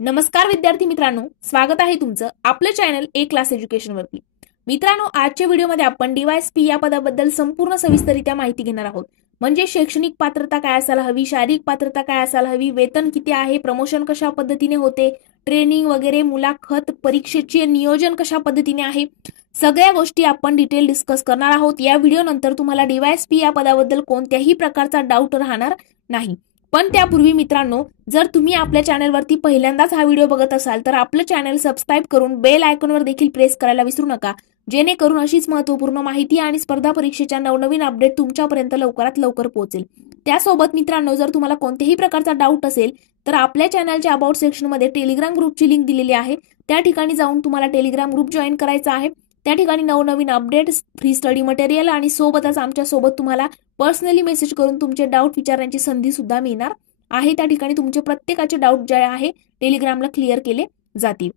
नमस्कार विद्यार्थी मित्रांनो, स्वागत आहे तुमचं आपलं चॅनल ए क्लास एज्युकेशन वरती। मित्रांनो, आजच्या व्हिडिओमध्ये आपण डीवायएसपी या पदाबद्दल संपूर्ण सविस्तररित्या माहिती घेणार आहोत। म्हणजे शैक्षणिक पात्रता काय असायला हवी, शारीरिक पात्रता काय असायला हवी, वेतन किती आहे, प्रमोशन कशा पद्धतीने होते, ट्रेनिंग वगैरे, मुलाखत, परीक्षेचे नियोजन कशा पद्धतीने आहे, सगळ्या गोष्टी आपण डिटेल डिस्कस करणार आहोत। या व्हिडिओ नंतर तुम्हाला डीवायएसपी या पदाबद्दल कोणत्याही प्रकारचा डाऊट राहणार नाही। पण त्यापूर्वी मित्रांनो, जर तुम्ही आपल्या चॅनलवरती पहिल्यांदाच हा व्हिडिओ बघत असाल तर आपलं चॅनल सबस्क्राईब करून बेल आयकॉनवर देखील प्रेस करायला विसरू नका, जेणेकरून अशीच महत्त्वपूर्ण माहिती आणि स्पर्धा परीक्षेच्या नवनवीन अपडेट तुमच्यापर्यंत लवकरात लवकर पोहोचेल। त्यासोबत मित्रांनो, जर तुम्हाला कोणत्याही प्रकारचा डाऊट असेल तर आपल्या चॅनलच्या अबाउट सेक्शनमध्ये टेलिग्राम ग्रुपची लिंक दिलेली आहे, त्या ठिकाणी जाऊन तुम्हाला टेलिग्राम ग्रुप जॉईन करायचा आहे। त्या ठिकाणी नवनवीन अपडेट्स, फ्री स्टडी मटेरियल आणि सोबतच आमच्या सोबत तुम्हाला पर्सनली मेसेज करून तुमचे डाऊट विचारण्याची संधी सुद्धा मिळणार आहे। त्या ठिकाणी तुमचे प्रत्येकाचे डाऊट जे आहे टेलिग्रामला क्लिअर केले जातील।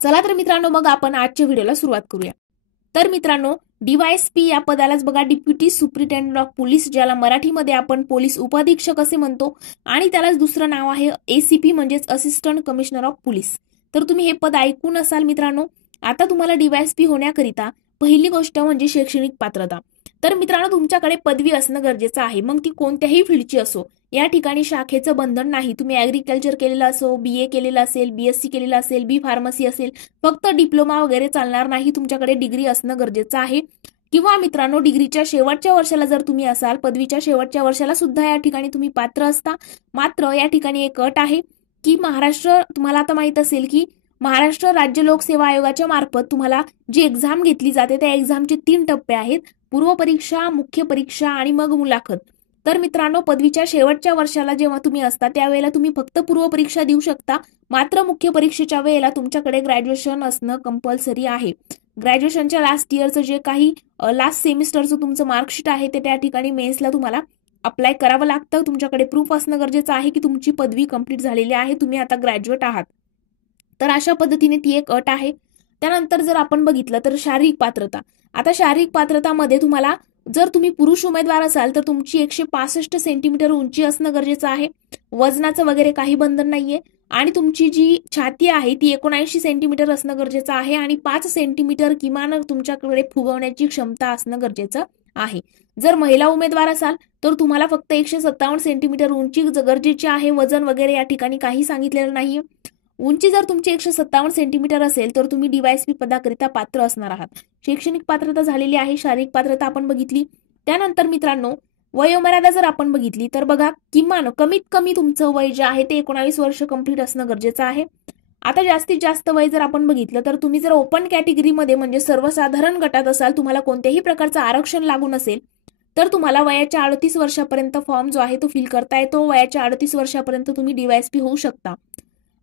चला तर मित्रांनो, मग आपण आजच्या व्हिडिओला सुरुवात करूया। तर मित्रांनो, डीवायएसपी या पदालाच बघा डेप्युटी सुप्रिटेंडेंट ऑफ पोलीस, ज्याला मराठीमध्ये आपण पोलीस उपाधीक्षक असे म्हणतो, आणि त्यालाच दुसरं नाव आहे एसीपी म्हणजेच असिस्टंट कमिशनर ऑफ पोलीस। तर तुम्ही हे पद ऐकून असाल मित्रांनो। आता तुम्हाला डीवायएसपी होण्याकरिता पहिली गोष्ट म्हणजे शैक्षणिक पात्रता। तर मित्रांनो, तुमच्याकडे पदवी असणं गरजेचं आहे, मग ती कोणत्याही फील्डची असो। या ठिकाणी शाखेचं बंधन नाही, तुम्ही ऍग्रिकल्चर केलेलं असो, बीए केलेलं असेल, बीएससी केलेलं असेल, बी फार्मसी असेल, फक्त डिप्लोमा वगैरे चालणार नाही, तुमच्याकडे डिग्री असणं गरजेचं आहे। किंवा मित्रांनो, डिग्रीच्या शेवटच्या वर्षाला जर तुम्ही असाल, पदवीच्या शेवटच्या वर्षाला सुद्धा या ठिकाणी तुम्ही पात्र असता। मात्र या ठिकाणी एक अट आहे की महाराष्ट्र, तुम्हाला आता माहित असेल की महाराष्ट्र राज्य लोकसेवा आयोगाच्या मार्फत तुम्हाला जी एक्झाम घेतली जाते त्या एक्झामचे 3 टप्पे आहेत, पूर्व परीक्षा, मुख्य परीक्षा आणि मग मुलाखत। तर मित्रांनो, पदवीच्या शेवटच्या वर्षाला जेव्हा तुम्ही असता त्यावेळेला तुम्ही फक्त पूर्व परीक्षा देऊ शकता, मात्र मुख्य परीक्षेच्या वेळेला तुमच्याकडे ग्रॅज्युएशन असणं कंपल्सरी आहे। ग्रॅज्युएशनच्या लास्ट इयरचं जे काही लास्ट सेमिस्टरचं तुमचं मार्कशीट आहे ते त्या ठिकाणी मेन्सला तुम्हाला अप्लाय करावं लागतं। तुमच्याकडे प्रूफ असणं गरजेचं आहे की तुमची पदवी कंप्लीट झालेली आहे, तुम्ही आता ग्रॅज्युएट आहात। तर अशा पद्धतीने ती एक अट आहे। त्यानंतर जर आपण बघितलं तर शारीरिक पात्रता। आता शारीरिक पात्रतामध्ये तुम्हाला, जर तुम्ही पुरुष उमेदवार असाल तर तुमची 165 सेंटीमीटर उंची असणं गरजेचं आहे, वजनाचं वगैरे काही बंधन नाहीये, आणि तुमची जी छाती आहे ती 79 सेंटीमीटर असणं गरजेचं आहे, आणि 5 सेंटीमीटर किमान तुमच्याकडे फुगवण्याची क्षमता असणं गरजेचं आहे। जर महिला उमेदवार असाल तर तुम्हाला फक्त 157 सेंटीमीटर उंची गरजेची आहे, वजन वगैरे या ठिकाणी काही सांगितलेलं नाहीये। उंची जर तुमची 157 सेंटीमीटर असेल तर तुम्ही डीवायएसपी पदाकरिता पात्र असणार आहात। शैक्षणिक पात्रता झालेली आहे, शारीरिक पात्रता आपण बघितली। त्यानंतर मित्रांनो, वयोमर्यादा जर आपण बघितली तर बघा, किमान कमीत कमी तुमचं वय जे आहे ते 19 वर्ष कंप्लीट असणं गरजेचं आहे। आता जास्तीत जास्त वय जर आपण बघितलं तर तुम्ही जर ओपन कॅटेगरीमध्ये म्हणजे सर्वसाधारण गटात असाल, तुम्हाला कोणत्याही प्रकारचं आरक्षण लागू नसेल, तर तुम्हाला वयाच्या 38 वर्षापर्यंत फॉर्म जो आहे तो फिल करता येतो। वयाच्या 38 वर्षापर्यंत तुम्ही डीवायएसपी होऊ शकता।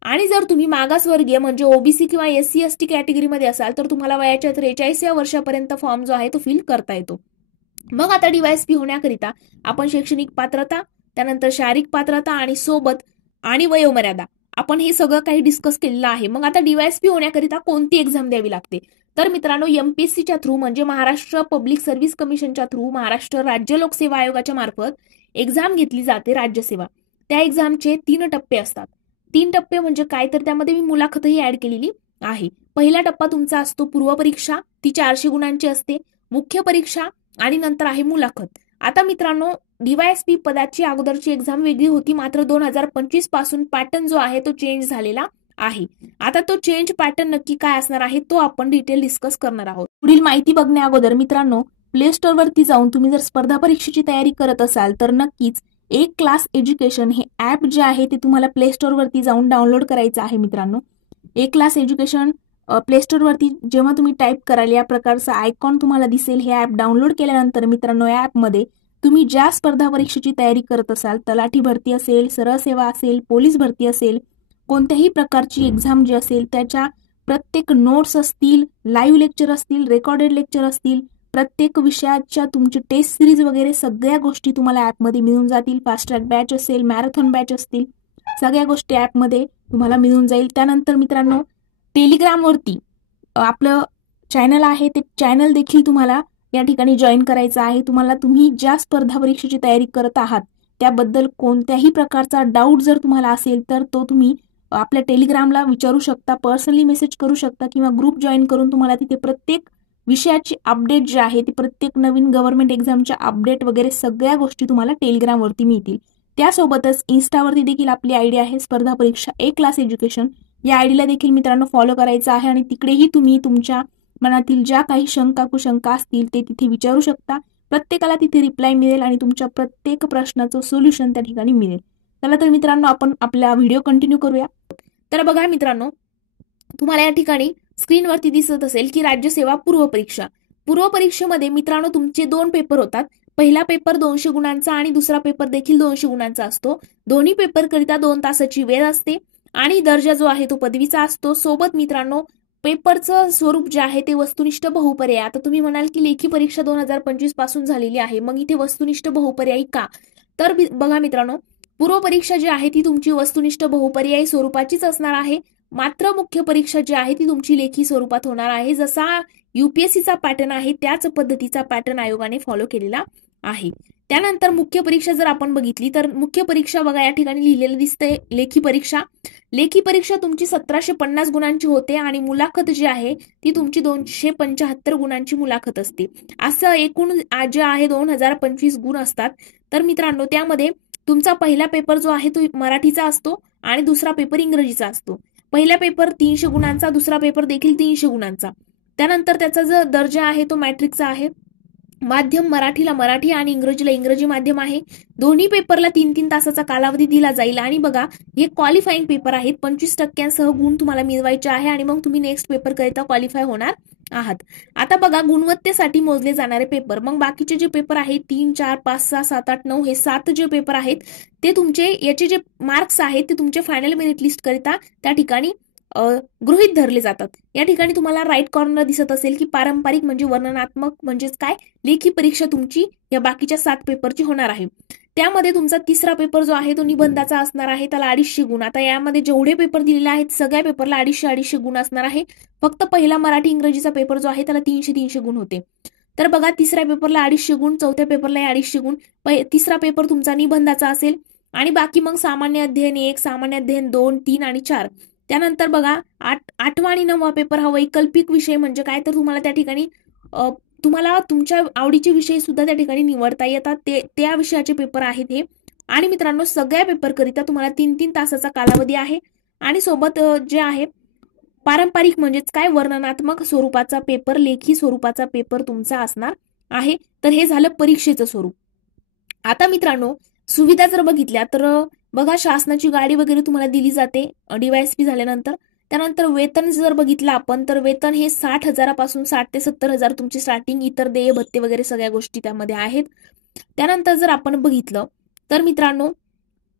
आणि जर तुम्ही मागासवर्गीय म्हणजे ओबीसी किंवा एससी एसटी कॅटेगरीमध्ये असाल तर तुम्हाला वयाच्या 43व्या वर्षापर्यंत फॉर्म जो आहे तो फिल करता येतो। मग आता डीवायएसपी होण्याकरिता आपण शैक्षणिक पात्रता, त्यानंतर शारीरिक पात्रता आणि सोबत आणि वयोमर्यादा, आपण हे सगळं काही डिस्कस केलेलं आहे। मग आता डीवायएसपी होण्याकरिता कोणती एक्झाम द्यावी लागते? तर मित्रांनो, एमपीएससीच्या थ्रू म्हणजे महाराष्ट्र पब्लिक सर्व्हिस कमिशनच्या थ्रू, महाराष्ट्र राज्य लोकसेवा आयोगाच्या मार्फत एक्झाम घेतली जाते, राज्यसेवा। त्या एक्झामचे 3 टप्पे असतात। 3 टप्पे म्हणजे काय, तर त्यामध्ये मी मुलाखतही ऍड केलेली आहे। पहिला टप्पा तुमचा असतो पूर्व परीक्षा, ती 400 गुणांची असते, मुख्य परीक्षा आणि नंतर आहे मुलाखत। आता मित्रांनो, डीवायएसपी पदाची अगोदरची एक्झाम वेगळी होती, मात्र 2025 पासून पॅटर्न जो आहे तो चेंज झालेला आहे। आता तो चेंज पॅटर्न नक्की काय असणार आहे तो आपण डिटेल डिस्कस करणार आहोत। पुढील माहिती बघण्या अगोदर मित्रांनो, प्ले स्टोअर वरती जाऊन तुम्ही जर स्पर्धा परीक्षेची तयारी करत असाल तर नक्कीच ए क्लास एज्युकेशन हे ऍप जे आहे ते तुम्हाला प्ले स्टोअर वरती जाऊन डाउनलोड करायचं आहे। मित्रांनो, ए क्लास एज्युकेशन प्ले स्टोअर वरती जेव्हा तुम्ही टाईप कराल या प्रकारचा आयकॉन तुम्हाला दिसेल। हे ऍप डाउनलोड केल्यानंतर मित्रांनो, या ऍपमध्ये तुम्ही ज्या स्पर्धा परीक्षेची तयारी करत असाल, तलाठी भरती असेल, सरळ सेवा असेल, पोलीस भरती असेल, कोणत्याही प्रकारची एक्झाम जी असेल त्याच्या प्रत्येक नोट्स असतील, लाईव्ह लेक्चर असतील, रेकॉर्डेड लेक्चर असतील, प्रत्येक विषयाच्या तुमची टेस्ट सिरीज वगैरे सगळ्या गोष्टी तुम्हाला ऍपमध्ये मिळून जातील। फास्ट ट्रॅक बॅच असेल, मॅरेथॉन बॅच असतील, सगळ्या गोष्टी ऍपमध्ये तुम्हाला मिळून जाईल। त्यानंतर मित्रांनो, टेलिग्रामवरती आपलं चॅनल आहे, ते चॅनल देखील तुम्हाला या ठिकाणी जॉईन करायचं आहे। तुम्ही ज्या स्पर्धा परीक्षेची तयारी करत आहात त्याबद्दल कोणत्याही प्रकारचा डाऊट जर तुम्हाला असेल तर तो तुम्ही आपल्या टेलिग्रामला विचारू शकता, पर्सनली मेसेज करू शकता किंवा ग्रुप जॉईन करून तुम्हाला तिथे प्रत्येक विषयाची अपडेट जी आहे ती प्रत्येक नवीन गव्हर्नमेंट एक्झामच्या अपडेट वगैरे सगळ्या गोष्टी तुम्हाला टेलिग्रामवरती मिळतील. त्यासोबतच इन्स्टावरती देखील आपली आयडी आहे स्पर्धा परीक्षा ए क्लास एज्युकेशन. या आयडीला देखील मित्रांनो फॉलो करायचं आहे आणि तिकडेही तुम्ही तुमच्या मनातील ज्या काही शंका कुशंका असतील ते तिथे विचारू शकता. प्रत्येकाला तिथे रिप्लाय मिळेल आणि तुमच्या प्रत्येक प्रश्नाचं सोल्युशन त्या ठिकाणी मिळेल. चला तर मित्रांनो आपण आपला व्हिडिओ कंटिन्यू करूया. तर बघा मित्रांनो, तुम्हाला या ठिकाणी स्क्रीनवरती दिसत असेल की राज्यसेवा पूर्व परीक्षा. पूर्व परीक्षेमध्ये मित्रांनो तुमचे 2 पेपर होतात. पहिला पेपर 200 गुणांचा आणि दुसरा पेपर देखील 200 गुणांचा असतो. दोन्ही पेपर करिता 2 तासाची वेळ असते आणि दर्जा जो आहे तो पदवीचा असतो. सोबत मित्रांनो पेपरचं स्वरूप जे आहे ते वस्तुनिष्ठ बहुपर्याय. आता तुम्ही म्हणाल की लेखी परीक्षा 2025 पासून झालेली आहे, मग इथे वस्तुनिष्ठ बहुपर्यायी का? तर बघा मित्रांनो, पूर्व परीक्षा जी आहे ती तुमची वस्तुनिष्ठ बहुपर्यायी स्वरूपाचीच असणार आहे. मात्र मुख्य परीक्षा जी आहे ती तुमची लेखी स्वरूपात होणार आहे. जसा युपीएससीचा पॅटर्न आहे त्याच पद्धतीचा पॅटर्न आयोगाने फॉलो केलेला आहे. त्यानंतर मुख्य परीक्षा जर आपण बघितली तर मुख्य परीक्षा बघा या ठिकाणी लिहिलेलं दिसतंय लेखी परीक्षा. लेखी परीक्षा तुमची 1750 गुणांची होते आणि मुलाखत जी आहे ती तुमची 275 गुणांची मुलाखत असते. असं एकूण जे आहे 2025 गुण असतात. तर मित्रांनो त्यामध्ये तुमचा पहिला पेपर जो आहे तो मराठीचा असतो आणि दुसरा पेपर इंग्रजीचा असतो. पहिला पेपर 300 गुणांचा, दुसरा पेपर देखील 300 गुणांचा. त्यानंतर त्याचा जो दर्जा आहे तो मॅट्रिकचा आहे. माध्यम मराठीला मराठी आणि इंग्रजीला इंग्रजी माध्यम आहे. दोन्ही पेपरला 3-3 तासाचा कालावधी दिला जाईल आणि बघा हे क्वालिफाईंग पेपर आहेत. 25% गुण तुम्हाला मिळवायचे आहे आणि मग तुम्ही नेक्स्ट पेपर करिता क्वालिफाय होणार आहात. आता बघा गुणवत्तेसाठी मोजले जाणारे पेपर, मग बाकीचे जे पेपर आहेत 3, 4, 5, 6, 7, 8, 9 हे 7 जे पेपर आहेत ते तुमचे याचे जे मार्क्स आहेत ते तुमचे फायनल मेरिट लिस्ट करिता त्या ठिकाणी गृहीत धरले जातात. या ठिकाणी तुम्हाला राईट कॉर्नर दिसत असेल की पारंपरिक म्हणजे वर्णनात्मक म्हणजेच काय लेखी परीक्षा तुमची या बाकीच्या 7 पेपरची होणार आहे. त्यामध्ये तुमचा तिसरा पेपर जो आहे तो निबंधाचा असणार आहे, त्याला 250 गुण. आता यामध्ये जेवढे पेपर दिलेले आहेत सगळ्या पेपरला 250 गुण असणार आहे. फक्त पहिला मराठी इंग्रजीचा पेपर जो आहे त्याला 300 गुण होते. तर बघा तिसऱ्या पेपरला 250 गुण, चौथ्या पेपरला 250 गुण. तिसरा पेपर तुमचा निबंधाचा असेल आणि बाकी मग सामान्य अध्ययन 1, सामान्य अध्ययन 2, 3 आणि 4. त्यानंतर बघा 8वा आणि 9वा पेपर हा वैकल्पिक विषय म्हणजे काय तर तुम्हाला त्या ठिकाणी तुम्हाला तुमच्या आवडीचे विषय सुद्धा त्या ठिकाणी निवडता येतात. त्या विषयाचे पेपर आहेत हे. आणि मित्रांनो सगळ्या पेपर करिता तुम्हाला 3-3 तासाचा कालावधी आहे आणि सोबत जे आहे पारंपरिक म्हणजेच काय वर्णनात्मक स्वरूपाचा पेपर, लेखी स्वरूपाचा पेपर तुमचा असणार आहे. तर हे झालं परीक्षेचं स्वरूप. आता मित्रांनो सुविधा जर बघितल्या तर बघा शासनाची गाडी वगैरे तुम्हाला दिली जाते DYSP झाल्यानंतर. त्यानंतर वेतन जर बघितलं आपण तर वेतन हे 60,000 पासून 60 ते 70,000 तुमची स्टार्टिंग, इतर देय भत्ते वगैरे सगळ्या गोष्टी त्यामध्ये आहेत. त्यानंतर जर आपण बघितलं तर मित्रांनो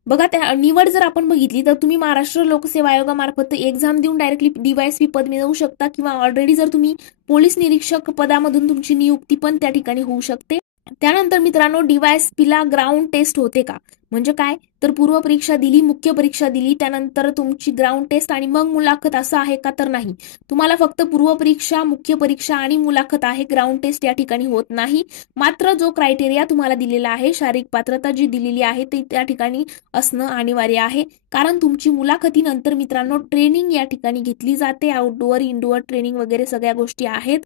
बघा त्या निवड जर आपण बघितली तर तुम्ही महाराष्ट्र लोकसेवा आयोगामार्फत एक्झाम देऊन डायरेक्टली DYSP पद मिळवू शकता किंवा ऑलरेडी जर तुम्ही पोलीस निरीक्षक पदामधून तुमची नियुक्ती पण त्या ठिकाणी होऊ शकते. त्यानंतर मित्रांनो DYSP ला ग्राउंड टेस्ट होते का म्हणजे काय तर पूर्व परीक्षा दिली, मुख्य परीक्षा दिली, त्यानंतर तुमची ग्राउंड टेस्ट आणि मग मुलाखत असं आहे का तर नाही. तुम्हाला फक्त पूर्व परीक्षा, मुख्य परीक्षा आणि मुलाखत आहे, ग्राउंड टेस्ट या ठिकाणी होत नाही. मात्र जो क्रायटेरिया तुम्हाला दिलेला आहे, शारीरिक पात्रता जी दिलेली आहे ते त्या ठिकाणी असणं अनिवार्य आहे. कारण तुमची मुलाखतीनंतर मित्रांनो ट्रेनिंग या ठिकाणी घेतली जाते. आउटडोअर इनडोअर ट्रेनिंग वगैरे सगळ्या गोष्टी आहेत.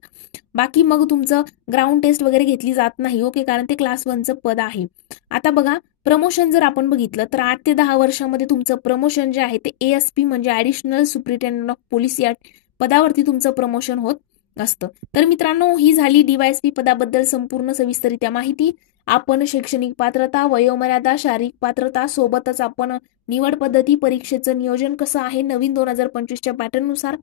बाकी मग तुमचं ग्राउंड टेस्ट वगैरे घेतली जात नाही. ओके, कारण ते क्लास 1चं पद आहे. आता बघा प्रमोशन जर आपण बघितलं तर 8 ते 10 वर्षामध्ये तुमचं प्रमोशन जे आहे ते ASP म्हणजे ऍडिशनल सुपरिटेंडेंट ऑफ पोलीस या पदावरती तुमचं प्रमोशन होत असतं. तर मित्रांनो ही झाली DYSP पदाबद्दल संपूर्ण सविस्तरित्या माहिती. आपण शैक्षणिक पात्रता, वयोमर्यादा, शारीरिक पात्रता सोबतच आपण निवड पद्धती, परीक्षेचं नियोजन कसं आहे नवीन 2025च्या पॅटर्ननुसार,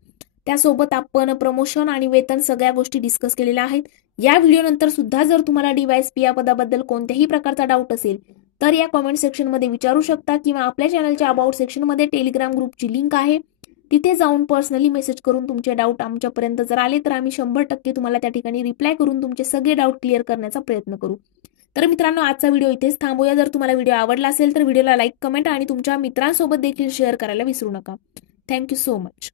त्यासोबत आपण प्रमोशन आणि वेतन सगळ्या गोष्टी डिस्कस केलेल्या आहेत. या व्हिडिओ नंतर सुद्धा जर तुम्हाला DYSP या पदाबद्दल कोणत्याही प्रकारचा डाऊट असेल तर या कॉमेंट सेक्शन मध्ये विचारू शकता किंवा आपल्या चॅनलच्या अबाउट सेक्शन मध्ये टेलिग्राम ग्रुपची लिंक आहे, तिथे जाऊन पर्सनली मेसेज करून तुमचे डाऊट आमच्यापर्यंत जर आले तर आम्ही 100% तुम्हाला त्या ठिकाणी रिप्लाय करून तुमचे सगळे डाऊट क्लिअर करण्याचा प्रयत्न करू. तर मित्रांनो आजचा व्हिडिओ इथेच थांबूया. जर तुम्हाला व्हिडिओ आवडला असेल तर व्हिडिओला लाईक, कमेंट आणि तुमच्या मित्रांसोबत देखील शेअर करायला विसरू नका. Thank you so much.